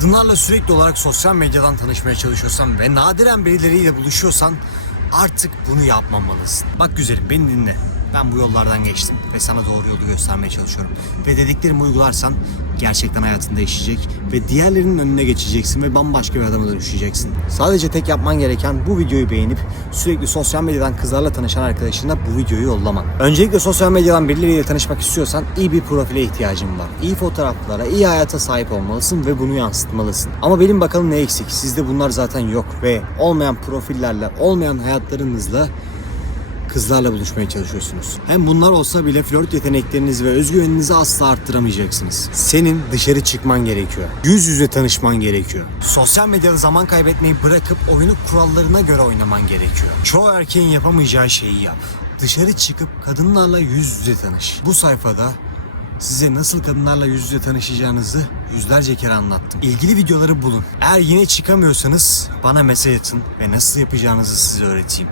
Kadınlarla sürekli olarak sosyal medyadan tanışmaya çalışıyorsan ve nadiren birileriyle buluşuyorsan artık bunu yapmamalısın. Bak güzelim beni dinle. Ben bu yollardan geçtim ve sana doğru yolu göstermeye çalışıyorum. Ve dediklerimi uygularsan gerçekten hayatın değişecek ve diğerlerinin önüne geçeceksin ve bambaşka bir adama dönüşeceksin. Sadece tek yapman gereken bu videoyu beğenip sürekli sosyal medyadan kızlarla tanışan arkadaşına bu videoyu yollaman. Öncelikle sosyal medyadan birileriyle tanışmak istiyorsan iyi bir profile ihtiyacın var. İyi fotoğraflara, iyi hayata sahip olmalısın ve bunu yansıtmalısın. Ama benim bakalım ne eksik? Sizde bunlar zaten yok ve olmayan profillerle, olmayan hayatlarınızla kızlarla buluşmaya çalışıyorsunuz. Hem bunlar olsa bile flört yeteneklerinizi ve özgüveninizi asla arttıramayacaksınız. Senin dışarı çıkman gerekiyor. Yüz yüze tanışman gerekiyor. Sosyal medyada zaman kaybetmeyi bırakıp oyunu kurallarına göre oynaman gerekiyor. Çoğu erkeğin yapamayacağı şeyi yap. Dışarı çıkıp kadınlarla yüz yüze tanış. Bu sayfada Size nasıl kadınlarla yüz yüze tanışacağınızı yüzlerce kere anlattım. İlgili videoları bulun. Eğer yine çıkamıyorsanız bana mesaj atın ve nasıl yapacağınızı size öğreteyim.